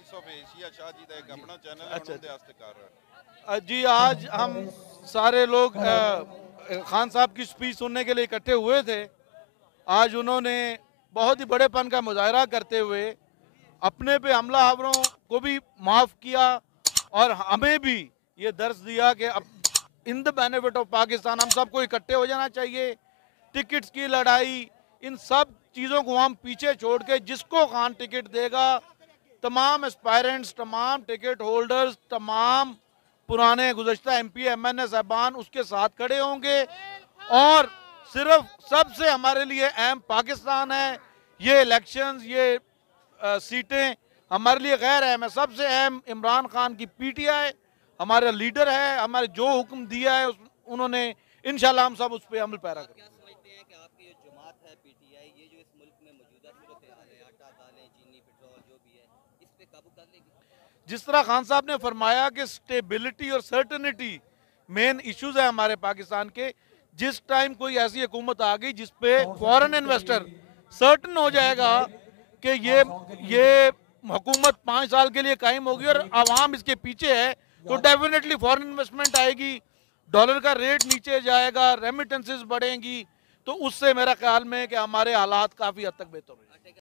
Voice of Asia Shahaji का एक अपना चैनल है, अच्छा, उन्होंने वास्ते कर रहा है। जी आज हम सारे लोग खान साहब की स्पीच सुनने के लिए इकट्ठे हुए थे। आज उन्होंने बहुत ही बड़ेपन का मुजाहरा करते हुए अपने पे हमला आवरों को भी माफ़ किया और हमें भी ये दर्ज दिया कि अब in the benefit of Pakistan हम सबको इकट्ठे हो जाना चाहिए। टिकट्स की लड़ाई, इन सब चीज़ों को हम पीछे छोड़ के जिसको खान टिकट देगा, तमाम एस्पायरेंट्स, तमाम टिकट होल्डर्स, तमाम पुराने गुज़श्ता MP MNA साहबान उसके साथ खड़े होंगे। और सिर्फ सबसे हमारे लिए अहम पाकिस्तान है। ये इलेक्शंस, ये सीटें हमारे लिए गैर अहम है। सबसे अहम इमरान खान की PTI हमारा लीडर है। हमारे जो हुक्म दिया है उन्होंने, इंशाल्लाह हम सब उस पर अमल पैरा करेंगे। क्या समझते हैं कि आपकी जो जमात है PTI, ये जो इस मुल्क में मौजूदा सूरत हाल है, आटा दालें चीनी पेट्रोल जो भी है, इस पे काबू कर लेगी? जिस तरह खान साहब ने फरमाया कि स्टेबिलिटी और सर्टनिटी मेन इश्यूज है हमारे पाकिस्तान के। जिस टाइम कोई ऐसी हुकूमत आ गई जिस पे फॉरेन इन्वेस्टर सर्टन हो जाएगा कि ये हुकूमत 5 साल के लिए कायम होगी और आवाम इसके पीछे है, तो डेफिनेटली फॉरेन इन्वेस्टमेंट आएगी, डॉलर का रेट नीचे जाएगा, रेमिटेंसेस बढ़ेंगी। तो उससे मेरा ख्याल में कि हमारे हालात काफ़ी हद तक बेहतर हो